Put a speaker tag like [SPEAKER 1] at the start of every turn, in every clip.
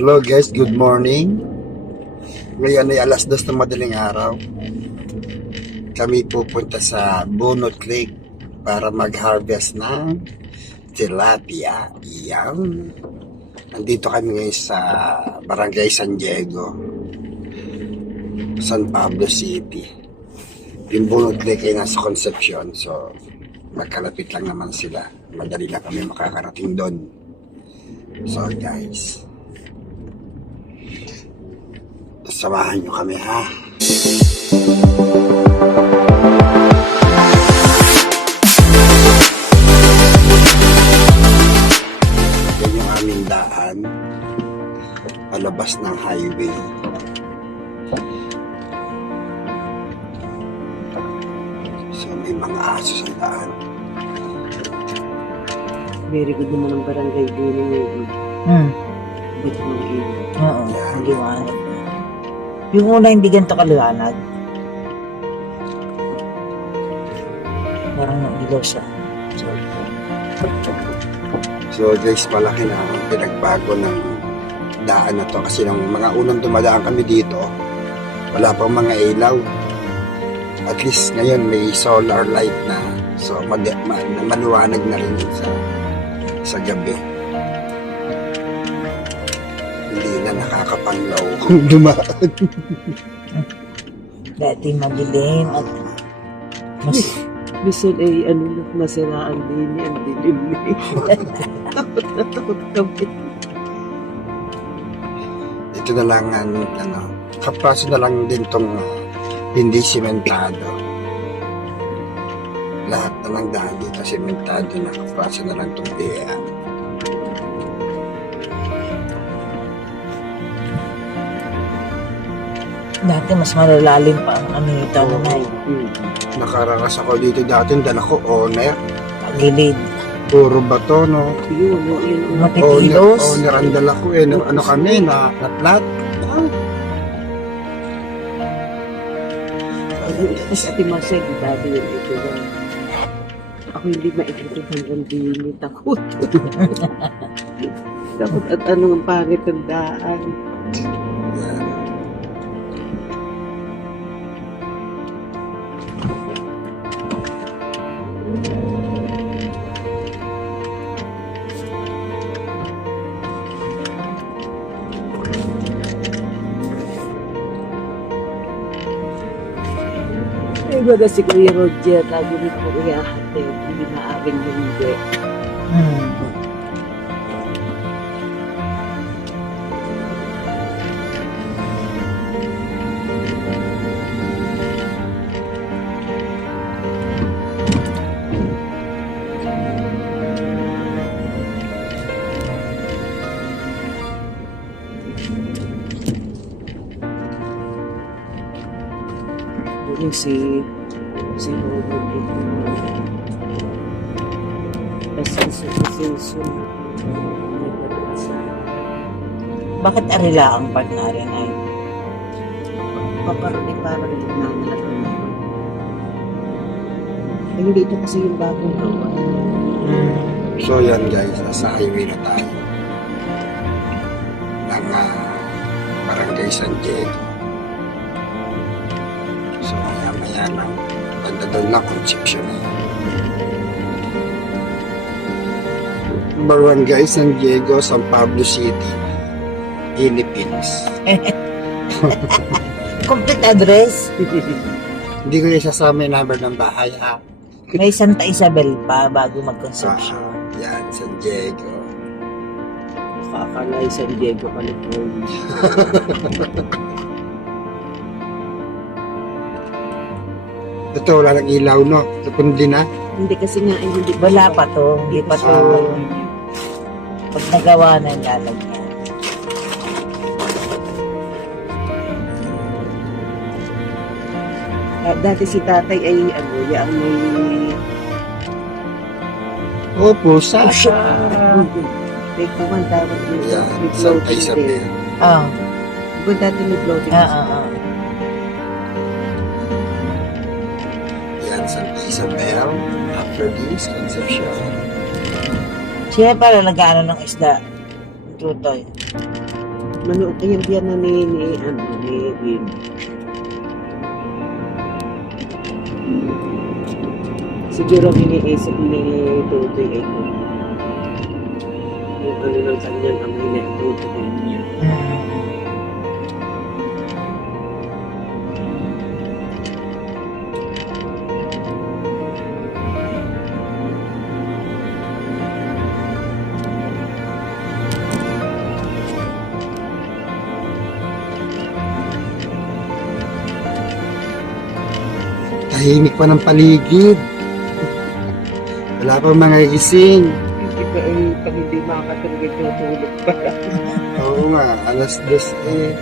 [SPEAKER 1] Hello guys, good morning. Ngayon ay alas dos ng madaling araw. Kami pupunta sa Bunot Lake para mag-harvest ng tilapia. Yan. Nandito kami ngayon sa Barangay San Diego, San Pablo City. Yung Bunot Lake ay nasa Concepcion. So, magkalapit lang naman sila. Madali lang kami makakarating doon. So guys, samahan nyo kami ha. Yan yung aming daan. Palabas ng highway. So may mga aso sa daan.
[SPEAKER 2] Very good naman ang barangay din ngayon.
[SPEAKER 3] Hmm.
[SPEAKER 2] Good mo yun.
[SPEAKER 3] Oo, ang liwanag. Yung una hindi ganito kaliwanag. Parang ilaw sa cellphone.
[SPEAKER 1] So guys, malaki na ang pinagbago ng daan na to kasi nung mga unang dumadaan kami dito, wala pang mga ilaw. At least ngayon may solar light na. So mag ma- maliwanag na rin sa sa gabi. Hindi na nakakapanglaw kung dumaan.
[SPEAKER 3] Dati madilim at mas
[SPEAKER 2] Minsan ay ano na masiraan din yan. Dilim na Takot na takot kami.
[SPEAKER 1] Ito na lang ang ano, kapraso na lang din tong ah, hindi simentado. Lahat na lang daan dito simentado na kapraso na lang tong piya.
[SPEAKER 3] Dati mas malalalim pa ang ano nito na
[SPEAKER 2] Hmm.
[SPEAKER 1] Nakararas ako dito dati, dala ko owner.
[SPEAKER 3] gilid.
[SPEAKER 1] Puro bato, no?
[SPEAKER 2] Yun, yun, yun.
[SPEAKER 1] Owner,
[SPEAKER 3] Matikilos.
[SPEAKER 1] owner ang dala ko eh. No, ano kami, na, na flat.
[SPEAKER 2] Tapos ati Marcel, dati yun ito lang. Ako hindi maikito hanggang dinit. Takot. Takot at anong ang pangit ang daan. Ay, baga si Kuya Roger, lagi rin ako iyahatid. Hindi maaaring hindi.
[SPEAKER 3] Hmm.
[SPEAKER 2] Yung si si Robert dito. Kasi si si si
[SPEAKER 3] Bakit arila ang partner na yun?
[SPEAKER 2] paparali parang nangalat Ay, hindi ito kasi yung bagong gawa.
[SPEAKER 1] So yan guys, nasa highway na tayo. Ng ah, Barangay San Diego. Lang. Banda doon lang Concepcion eh. Barangay San Diego, San Pablo City, Philippines.
[SPEAKER 3] Complete address.
[SPEAKER 1] Hindi ko yung sasama yung number ng bahay ha.
[SPEAKER 3] May Santa Isabel pa bago
[SPEAKER 1] Ah,
[SPEAKER 3] mag-conception.
[SPEAKER 1] yan, San Diego.
[SPEAKER 2] Kakalay San Diego, California.
[SPEAKER 1] Ito, wala nang ilaw, no? Ito kundi na.
[SPEAKER 2] Hindi kasi nga, ay hindi
[SPEAKER 3] Wala pa to. Hindi pa to.
[SPEAKER 1] Ah.
[SPEAKER 3] Pag nagawa na lalagyan.
[SPEAKER 2] Ah, dati si tatay ay ano, yung may
[SPEAKER 1] Opo, sa
[SPEAKER 3] Ah.
[SPEAKER 2] may kuman tawag
[SPEAKER 1] Santa
[SPEAKER 2] floating
[SPEAKER 1] Isabel.
[SPEAKER 2] din.
[SPEAKER 3] Ah.
[SPEAKER 2] Diba dati may floating
[SPEAKER 3] Ah, ah, ah.
[SPEAKER 1] Isabel. After this, Concepcion.
[SPEAKER 3] Sila pala nag-ano ng isda. Tutoy.
[SPEAKER 2] Manood kayang biyan na ni, ni, ano, ni Win. Siguro ang iniisip ni Tutoy ay kung yung ano ng kanyang amay na itutuloy niya.
[SPEAKER 1] Tahimik pa ng paligid. Wala pa mga gising.
[SPEAKER 2] Hindi ba ay pag hindi makakatulog tutulog pa.
[SPEAKER 1] Oo nga, alas dos eh.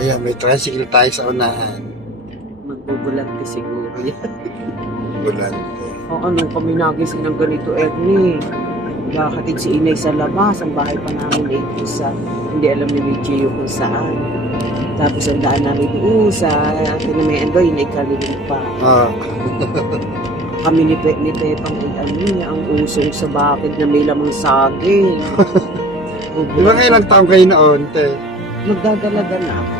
[SPEAKER 1] Ayan, may tricycle tayo sa unahan.
[SPEAKER 2] Magbubulante siguro yan.
[SPEAKER 1] Bulan. eh.
[SPEAKER 2] O anong kami nagising ng ganito, Ernie? Nakakatid si Inay sa labas. Ang bahay pa namin eh, sa hindi alam ni Michio kung saan. Tapos ang daan namin doon sa Tinamayan Boy, Inay Kaliling pa.
[SPEAKER 1] Ah,
[SPEAKER 2] Kami ni, Pe, ni Pepang ay ano ang usong sa bakit na may lamang saging.
[SPEAKER 1] di ba kailang taong kayo noon, te?
[SPEAKER 2] Magdadalaga na ako.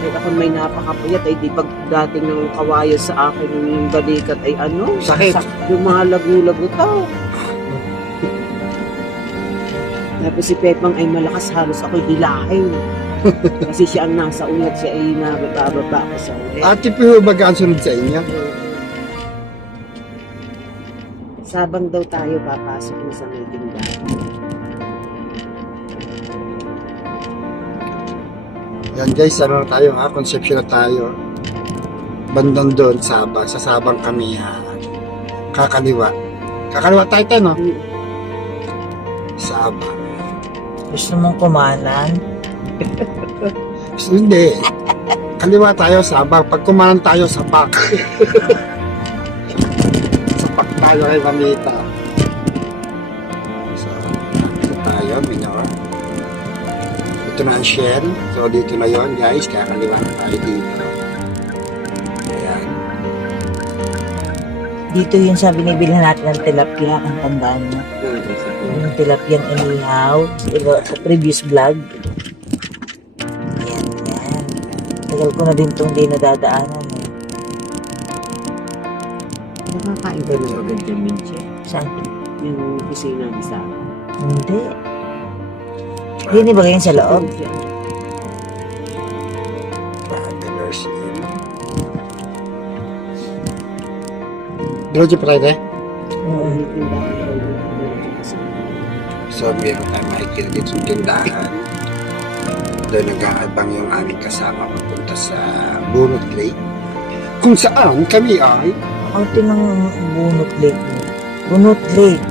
[SPEAKER 2] Kahit ako may napakapayat ay di pag dating ng kawayo sa akin yung balikat ay ano,
[SPEAKER 1] Sakit.
[SPEAKER 2] yung mga lagu-lago to. Tapos si Pepang ay malakas halos ako'y hilahin. Kasi siya ang nasa ulat, siya ay nabababa ako sa ulit.
[SPEAKER 1] Ate Piho, baga ang sunod sa inyo?
[SPEAKER 2] Sabang daw tayo papasok na sa may tindahan.
[SPEAKER 1] Yan guys, ano na tayo ha? Conception na tayo. Bandang doon, Sabang. Sa Sabang kami ha. Kakaliwa. Kakaliwa tayo tayo, no? Sabang.
[SPEAKER 3] Gusto mong kumanan?
[SPEAKER 1] Hindi. Kaliwa tayo, Sabang. Pag kumanan tayo, Sapak. Sapak tayo kay Mamita. So, dito tayo, minor. Ito na ang Shell. So, dito na yon guys. Kakaliwa na tayo dito. Ayan.
[SPEAKER 3] Dito yun sa binibilhan natin ng tilapia. Ang tandaan mo. Yung tilapiyang inihaw. Sa, iba- sa previous vlog. Tagal ko na din itong di nadadaanan. Eh.
[SPEAKER 2] Nakakain ka na agad dyan, Minche.
[SPEAKER 3] Saan?
[SPEAKER 2] Yung kusina ni sa
[SPEAKER 3] Hindi. Hindi ba ganyan sa loob?
[SPEAKER 1] Travelers in. Diretso pa tayo, te?
[SPEAKER 3] Oo.
[SPEAKER 1] So, meron tayo makikita dito sa tindahan. Doon nag-aabang yung aming kasama papunta sa Bunot Lake. Kung saan kami ay
[SPEAKER 3] Ang tinang bunot lake mo. Bunot lake.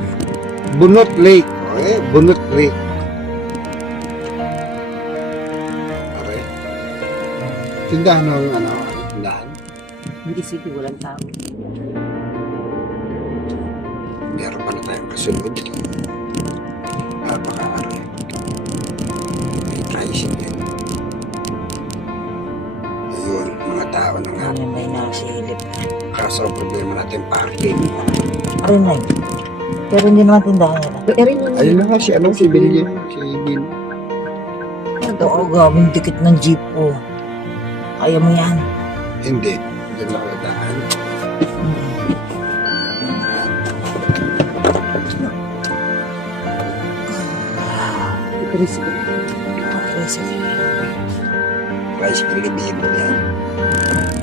[SPEAKER 1] Bunot Lake. Okay? Bunot Lake. Okay. Tindahan ng ano, tindahan.
[SPEAKER 2] Hindi sige, walang tao.
[SPEAKER 1] Meron pa na tayong kasunod. Mga tao na nga.
[SPEAKER 3] Ano may nasilip.
[SPEAKER 1] Kaso ang problema natin parking.
[SPEAKER 3] Arin na yun. Pero hindi naman tindahan yan.
[SPEAKER 1] Ayun na nga si ano, si Billy. Si Bill.
[SPEAKER 3] Oo, gawing dikit ng jeep ko. Kaya mo yan.
[SPEAKER 1] Hindi. Diyan ako daan.
[SPEAKER 3] Okay, sige.
[SPEAKER 1] Tricycle libihin mo yan. Kailangan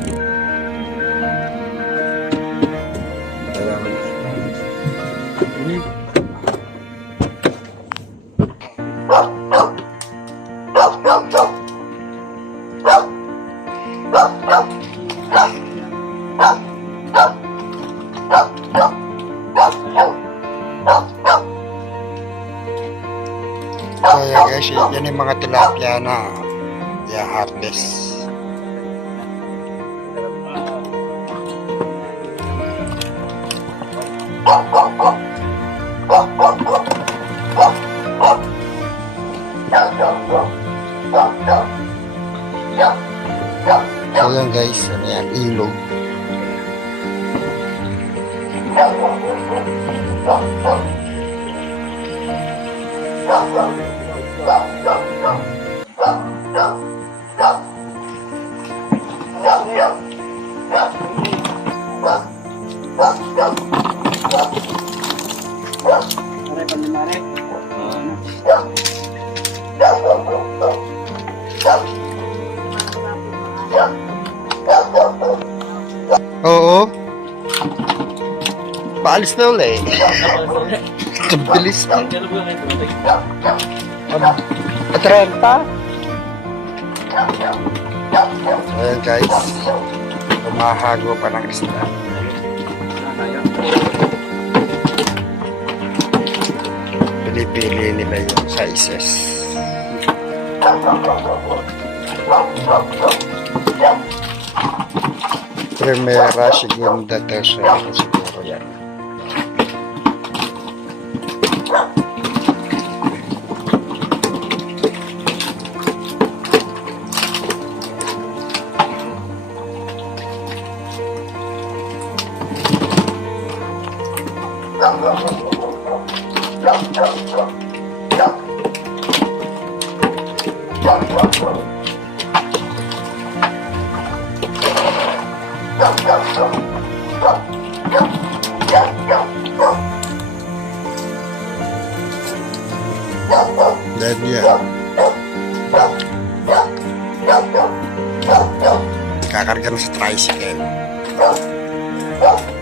[SPEAKER 1] yeah, heartless. So yan guys, ano yan, ilog. Oo. Paalis na ulit. Bilis na. Atrenta. Ayan guys. Pumahago pa ng isda. Pili-pili nila yung sizes. Primera, segunda, tercera siguro Then yan. Kakarga na sa tricycle.
[SPEAKER 2] Ah,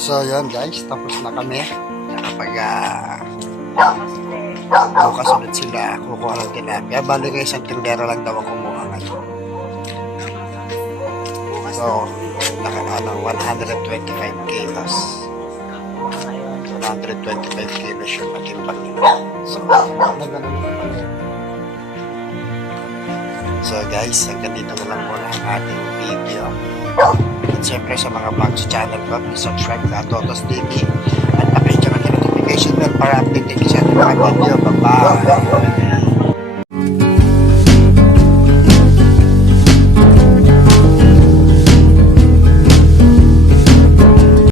[SPEAKER 1] So yun guys, tapos na kami. Kapag uh, bukas ulit sila kukuha ng tilapia. Bali kayo isang tindera lang daw ang kumuha ngayon. So, naka, ano, 125 kilos. 125 kilos yung natimbang nila. So. So guys, hanggang dito na lang muna ang ating video. At syempre sa mga bago channel ko, please subscribe ka Totos TV at pakicture ang notification bell para update kayo sa ating mga video. Bye-bye!